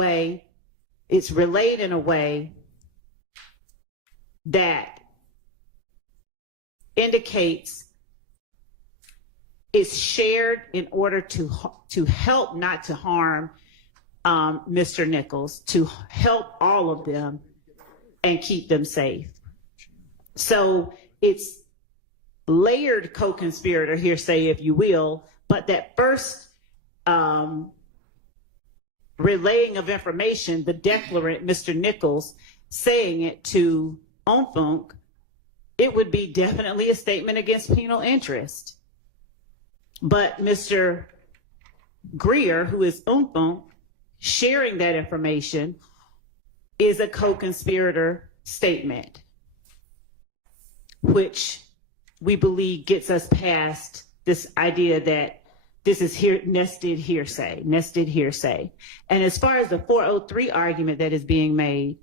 way, it's relayed in a way that indicates it's shared in order to help, not to harm Mr. Nichols, to help all of them and keep them safe. So it's layered co-conspirator hearsay, if you will, but that first relaying of information, the declarant, Mr. Nichols, saying it to Onfunk, it would be definitely a statement against penal interest. But Mr. Greer, who is Onfunk, sharing that information is a co-conspirator statement, which we believe gets us past this idea that this is nested hearsay. And as far as the 403 argument that is being made,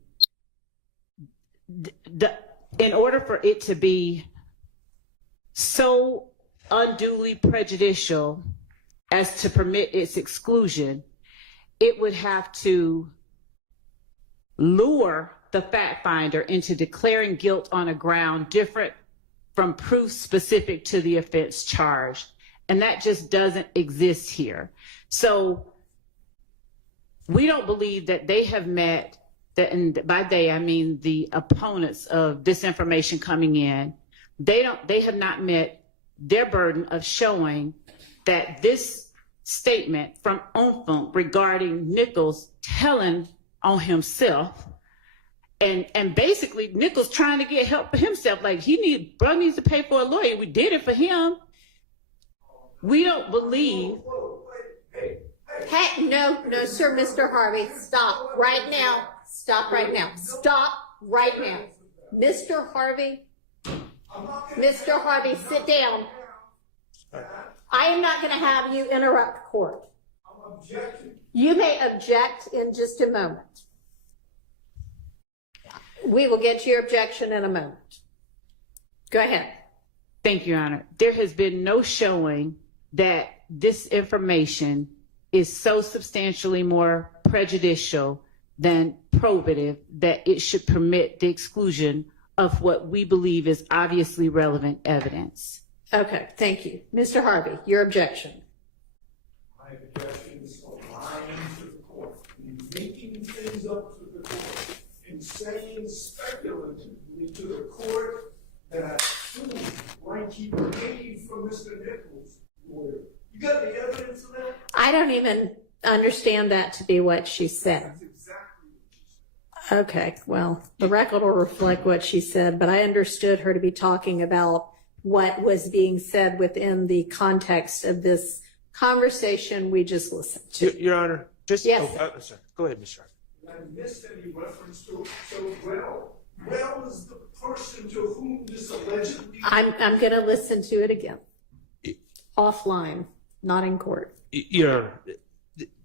in order for it to be so unduly prejudicial as to permit its exclusion, it would have to lure the fact finder into declaring guilt on a ground different from proof specific to the offense charged. And that just doesn't exist here. So we don't believe that they have met, that, and by they I mean the opponents of this information coming in, they have not met their burden of showing that this statement from Onfunk regarding Nichols telling on himself, and basically Nichols trying to get help for himself, like brother needs to pay for a lawyer. We did it for him. We don't believe. Hey, no, sir, Mr. Harvey, stop right now. Stop right now. Stop right now. Mr. Harvey, sit down. I am not going to have you interrupt court. You may object in just a moment. We will get to your objection in a moment. Go ahead. Thank you, Your Honor. There has been no showing that this information is so substantially more prejudicial than probative that it should permit the exclusion of what we believe is obviously relevant evidence. Okay, thank you. Mr. Harvey, your objection. My objection is lying to the court, making things up to the court, and saying speculatively to the court that Blanky paid for Mr. Nichols' lawyer. You got any evidence of that? I don't even understand that to be what she said. That's exactly what she said. Okay, well, the record will reflect what she said, but I understood her to be talking about what was being said within the context of this conversation we just listened to. Your Honor, just yes. Sorry. Go ahead, Mr. Harvey. I missed any reference to it so well. Well is the person to whom this allegedly... I'm going to listen to it again. Offline, not in court. Your Honor,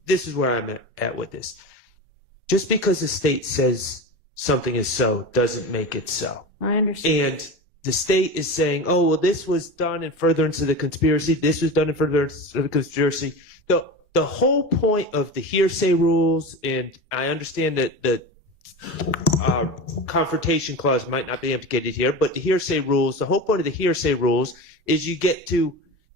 this is where I'm at with this. Just because the state says something is so doesn't make it so. I understand. And the state is saying, oh, well, this was done in furtherance of the conspiracy. This was done in furtherance of the conspiracy. The whole point of the hearsay rules, and I understand that the confrontation clause might not be implicated here, but the hearsay rules, the whole point of the hearsay rules is you get to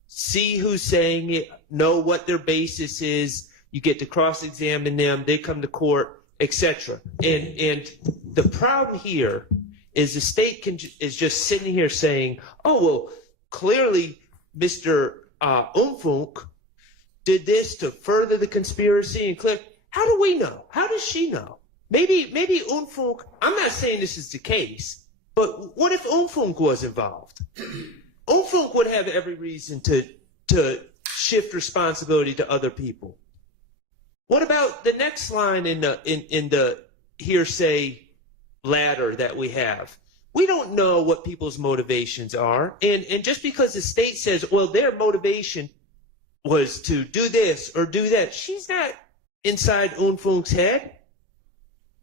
see who's saying it, know what their basis is, you get to cross-examine them, they come to court, etc. And the problem here is the state is just sitting here saying, oh, well, clearly Mr. Onfunk did this to further the conspiracy. And clear. How do we know? How does she know? Maybe Onfunk, I'm not saying this is the case, but what if Onfunk was involved? Onfunk would have every reason to shift responsibility to other people. What about the next line in the hearsay ladder that we have? We don't know what people's motivations are, and just because the state says, well, their motivation was to do this or do that, she's not inside Onfunk's head.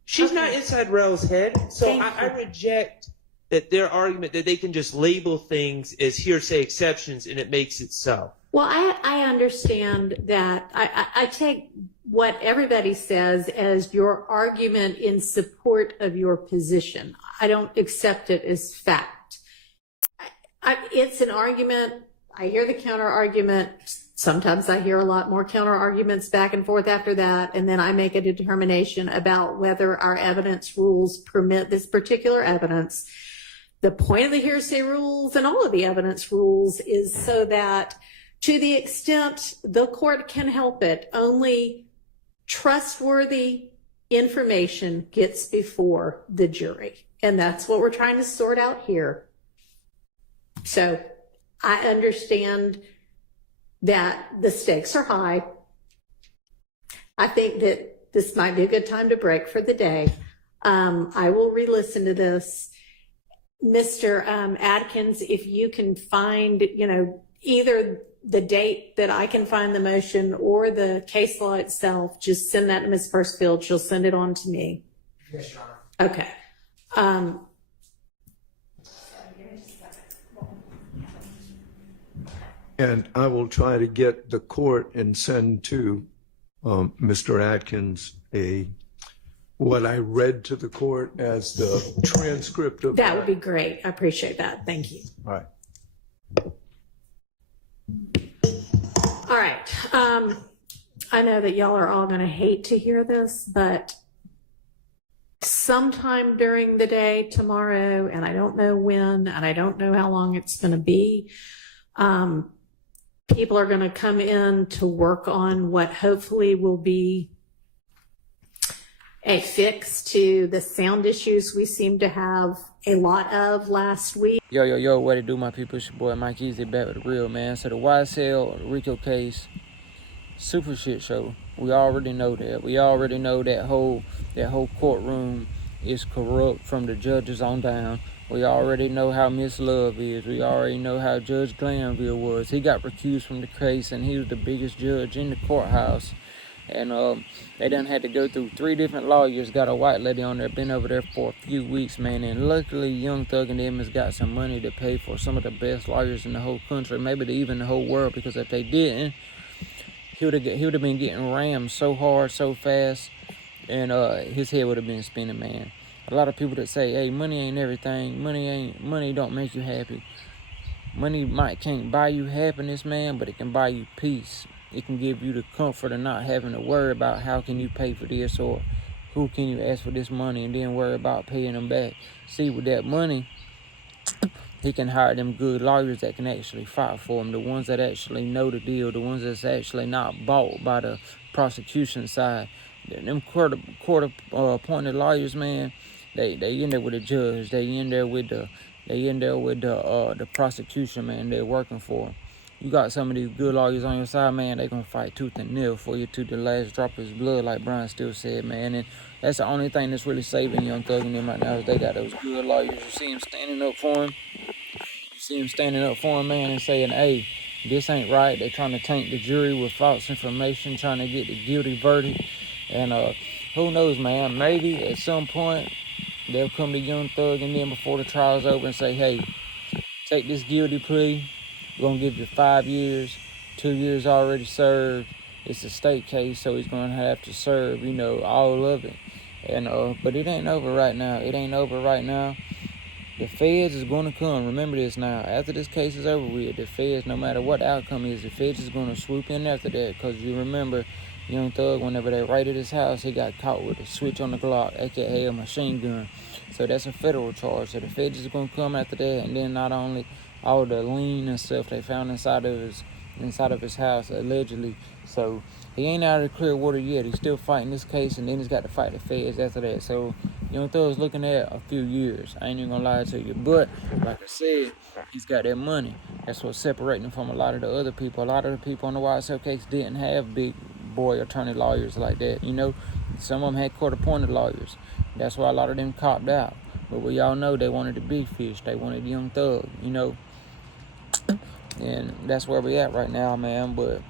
She's not inside Rel's head. So I reject that their argument that they can just label things as hearsay exceptions and it makes it so. Well, I understand that. I take what everybody says as your argument in support of your position. I don't accept it as fact. It's an argument. I hear the counter argument. Sometimes I hear a lot more counter arguments back and forth after that. And then I make a determination about whether our evidence rules permit this particular evidence. The point of the hearsay rules and all of the evidence rules is so that to the extent the court can help it, only trustworthy information gets before the jury. And that's what we're trying to sort out here. So I understand that the stakes are high. I think that this might be a good time to break for the day. I will re-listen to this. Mr. Adkins, if you can find, either the date that I can find the motion or the case law itself, just send that to Ms. Persfield. She'll send it on to me. Yes, Your Honor. Okay. And I will try to get the court and send to Mr. Atkins what I read to the court as the transcript of That would be great. I appreciate that. Thank you. All right. All right. I know that y'all are all going to hate to hear this, but sometime during the day tomorrow, and I don't know when, and I don't know how long it's going to be, people are going to come in to work on what hopefully will be a fix to the sound issues we seem to have a lot of last week. Yo, what it do, my people? It's your boy Mike Easy back with the real, man. So the YSL Rico case, super shit show. We already know that. We already know that whole courtroom is corrupt from the judges on down. We already know how Miss Love is. We already know how Judge Glanville was. He got recused from the case, and he was the biggest judge in the courthouse. And they done had to go through 3 different lawyers, got a white lady on there, been over there for a few weeks, man. And luckily, Young Thug and them has got some money to pay for some of the best lawyers in the whole country, maybe even the whole world, because if they didn't, he would have been getting rammed so hard, so fast, and his head would have been spinning, man. A lot of people that say, hey, money ain't everything, money don't make you happy. Money can't buy you happiness, man, but it can buy you peace. It can give you the comfort of not having to worry about how can you pay for this or who can you ask for this money and then worry about paying them back. See, with that money, he can hire them good lawyers that can actually fight for him, the ones that actually know the deal, the ones that's actually not bought by the prosecution side. Them court-appointed lawyers, man, they in there with the judge, they in there with the prosecution, man. They're working for him. You got some of these good lawyers on your side, man, they gonna fight tooth and nail for you to the last drop of his blood, like Brian still said, man. And that's the only thing that's really saving Young Thug and them right now is they got those good lawyers. You see him standing up for him. Man, and saying, hey, this ain't right. They're trying to taint the jury with false information, trying to get the guilty verdict. And who knows, man, maybe at some point they'll come to Young Thug and them before the trial's over and say, hey, take this guilty plea. We're going to give you 5 years, 2 years already served. It's a state case, so he's going to have to serve, all of it. And but it ain't over right now. The feds is going to come. Remember this now. After this case is over with, the feds, no matter what the outcome is, the feds is going to swoop in after that. Because you remember, Young Thug, whenever they raided his house, he got caught with a switch on the Glock, a.k.a. a machine gun. So that's a federal charge. So the feds is going to come after that. And then not only all the lean and stuff they found inside of his house, allegedly. So he ain't out of the clear water yet. He's still fighting this case, and then he's got to fight the feds after that. So Young Thug's looking at a few years. I ain't even gonna lie to you. But like I said, he's got that money. That's what's separating him from a lot of the other people. A lot of the people on the YSL case didn't have big boy attorney lawyers like that. Some of them had court-appointed lawyers. That's why a lot of them copped out. But we all know they wanted the big fish. They wanted Young Thug, And that's where we at right now, man. But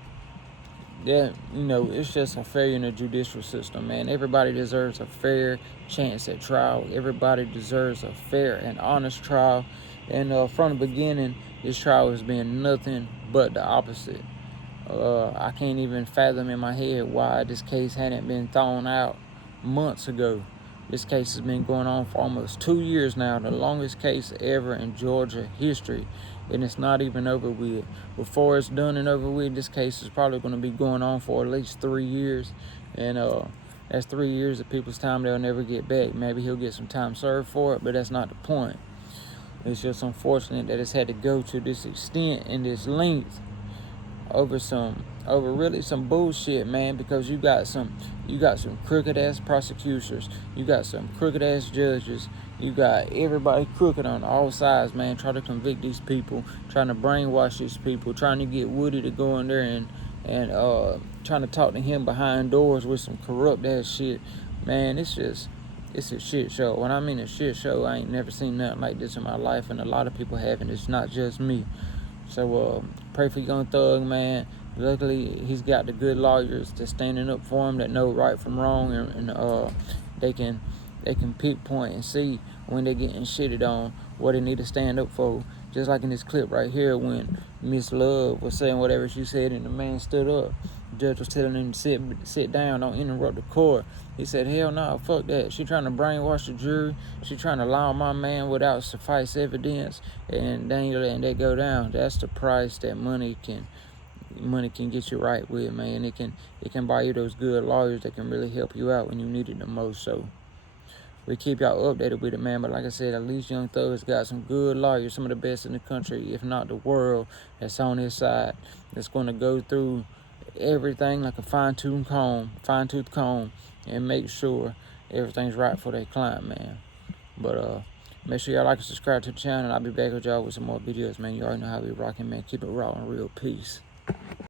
yeah, it's just a failure in the judicial system, man. Everybody deserves a fair chance at trial. Everybody deserves a fair and honest trial. And from the beginning, this trial has been nothing but the opposite. I can't even fathom in my head why this case hadn't been thrown out months ago. This case has been going on for almost 2 years now, the longest case ever in Georgia history, and it's not even over with. Before it's done and over with, this case is probably going to be going on for at least 3 years, and that's 3 years of people's time they'll never get back. Maybe he'll get some time served for it, but that's not the point. It's just unfortunate that it's had to go to this extent and this length over really some bullshit, man, because you got some crooked ass prosecutors, you got some crooked ass judges, you got everybody crooked on all sides, man, trying to convict these people, trying to brainwash these people, trying to get Woody to go in there and trying to talk to him behind doors with some corrupt ass shit. Man, it's a shit show. When I mean a shit show, I ain't never seen nothing like this in my life, and a lot of people haven't. It's not just me. So pray for Young Thug, man. Luckily, he's got the good lawyers that's standing up for him, that know right from wrong, and they can pinpoint and see when they're getting shitted on, what they need to stand up for. Just like in this clip right here, when Miss Love was saying whatever she said and the man stood up. The judge was telling him to sit down, don't interrupt the court. He said, hell no, fuck that. She trying to brainwash the jury. She trying to lie on my man without suffice evidence, and they ain't letting that go down. That's the price that money can get you right with, man. It can buy you those good lawyers that can really help you out when you need it the most. So we keep y'all updated with it, man. But like I said, at least Young Thug's got some good lawyers, some of the best in the country, if not the world, that's on his side, that's going to go through everything like a fine-tooth comb, and make sure everything's right for their client, man. But make sure y'all like and subscribe to the channel. I'll be back with y'all with some more videos, man. You already know how we rocking, man. Keep it raw and real. Peace.